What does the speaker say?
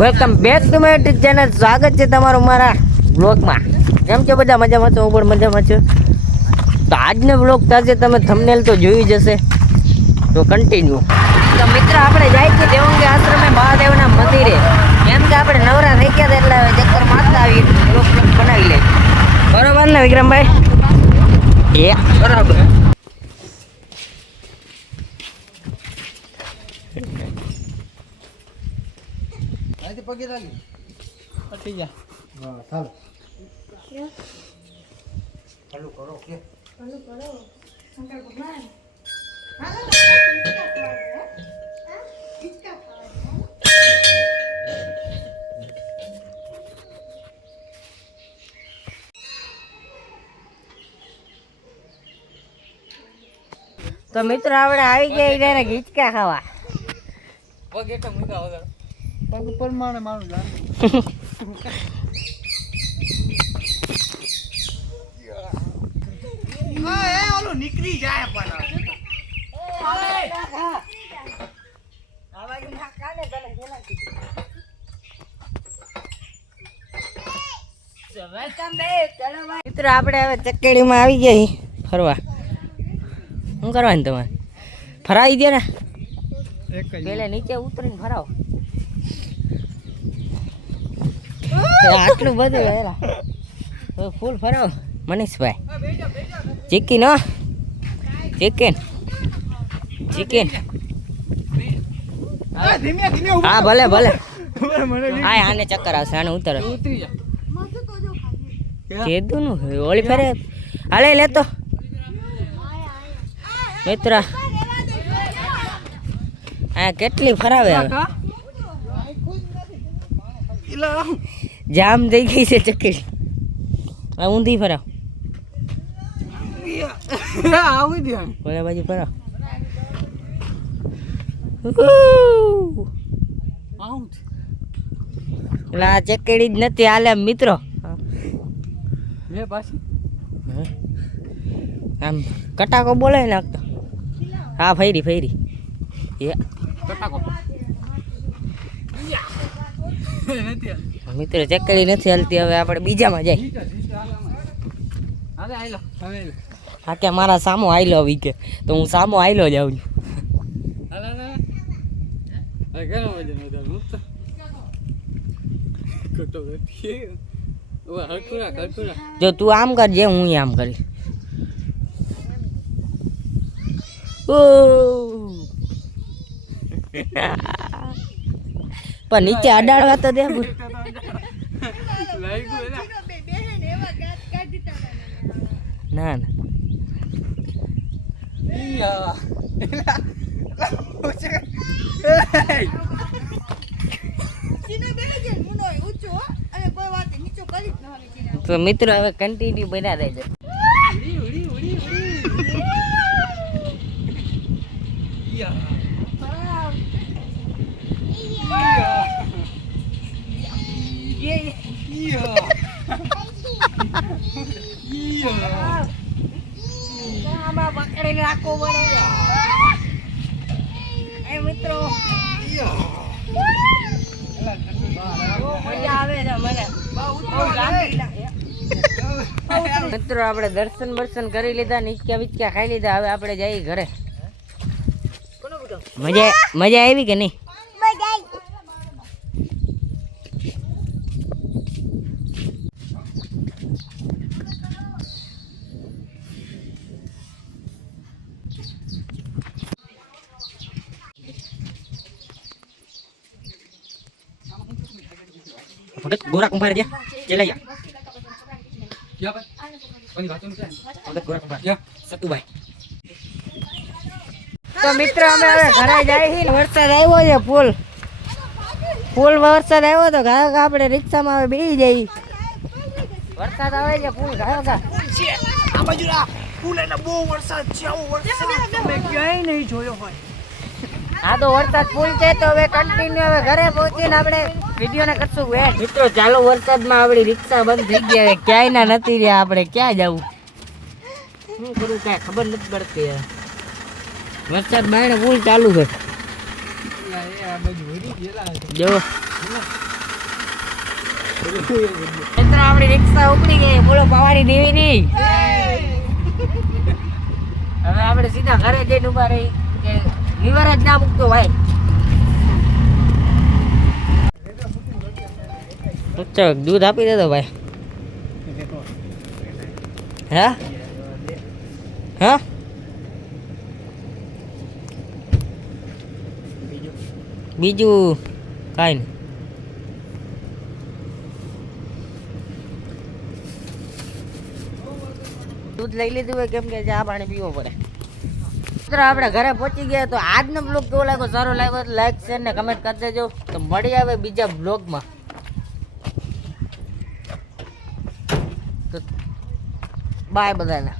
Welcome back to my YouTube channel. સ્વાગત છે તમારું મારા વ્લોગમાં. કેમ છો બધા? મજામાં છો? હું પણ મજામાં છું. તો આજનો વ્લોગ થશે, તમે થંબનેલ તો જોયું જ હશે, તો કન્ટિન્યુ. તો મિત્ર આપણે જાય છે દેવંગી આશ્રમે મહાદેવના મંદિરે. કેમ કે આપણે નવરા થઈ ગયા એટલે હવે ચક્કર મારતા આવી વ્લોગ બનાવી લે. બરોબર ને વિક્રમભાઈ? એ બરાબર. પગે લાગી પટી જા. હા ચાલો ચાલુ કરો કે ચાલુ કરો શંકર ભગવાન. તો મિત્રો આપણે આવી ગયા એને હિંચકા ખાવા. પગ એક મૂકા વગર પગ પ્રમાણે મારું જાણ. ઓલો નીકળી જાય પણ મિત્રો આપણે હવે ચકેડીમાં આવી ગયા ફરવા. શું કરવાનું તમારે? ફરાવી દે ને, પેલે નીચે ઉતરીને ફરાવો. આટલું બધું વેલા ફૂલ ફરાવો મનીષભાઈ. ચિકન હો, ચિકન ચિકન. હા ભલે ભલે. હા આને ચક્કર આવશે, આને ઉતર કીધું નું ઓળી ફેરે. હાલે લેતો મિત્ર. હા કેટલી ફરાવે હવે, જામ થઈ ગઈ છે ચક્કરી. હવે ઊંધી ફરાવ, બોલે બાજુ ફરાવ. એટલે આ ચકેડી જ નથી હાલે મિત્રો. આમ કટાકો બોલે નાખતો. હા ફૈરી ફૈરી. મિત્રો ચકડી નથી હાલતી, હવે આપણે બીજામાં જાય. હા કે મારા સામો આયલો આવી કે, તો હું સામો આયલો જાઉં છું. જો તું આમ કરજે, હું આમ કરીશ. પણ નીચે અડાડવા તો દે. ના ના તો મિત્રો હવે કન્ટિન્યુ બના રહેજો. પકડીને રાખવો પડે મિત્રો. મિત્રો આપણે દર્શન બર્શન કરી લીધા, નીચકા વિચકા ખાઈ લીધા. હવે આપણે જઈએ ઘરે. મજા આવી કે નહીં? ભગત ગોરા કુંભાર જે ચેલાયા ક્યાં ભાઈ કોની વાતો નથી. ભગત ગોરા કુંભાર સતુભાઈ. તો મિત્ર અમે હવે ઘરે જાય છે. વરસાદ આવ્યો છે ફૂલ વરસાદ આવ્યો તો ગાયો આપણે રિક્ષામાં હવે બેસી જઈ. વરસાદ આવે છે ફૂલ ગાયો આ બાજુ ફૂલ એટલે બહુ વરસાદ છે. આવો વરસાદ તમે ક્યાંય નહીં જોયો હોય. હા તો વરસાદ ફૂલ છે, તો હવે કન્ટિન્યુ હવે ઘરે પહોંચીને આપણે વિડીયોને કરશું વેટ. મિત્રો ચાલો, વરસાદમાં આપણી રિક્ષા બંધ થઈ ગઈ, હવે ક્યાંય ના નથી રહ્યા. આપણે ક્યાં જવું, શું કરવું કાંઈ ખબર નથી પડતી. વરસાદ બાયણે ફૂલ ચાલુ છે. જો મિત્ર આપણી રિક્ષા ઉપડી ગઈ, બોલો પવારી દેવી નહીં. હવે આપણે સીધા ઘરે જઈને ઉભા રહી કે લીવર જ ના મૂકતો ભાઈ. ચક દૂધ આપી દેતો ભાઈ. હા હા બીજું કાંઈ નહીં. દૂધ લઈ લીધું હોય કેમ કે ચા પાણી પીવો પડે. મિત્રો આપણે ઘરે પહોંચી ગયા. તો આજનો બ્લોગ કેવો લાગ્યો, સારો લાગ્યો તો લાઈક શેર ને કમેન્ટ કરી દેજો. તો મળી આવે બીજા બ્લોગમાં. તો બાય બધાને.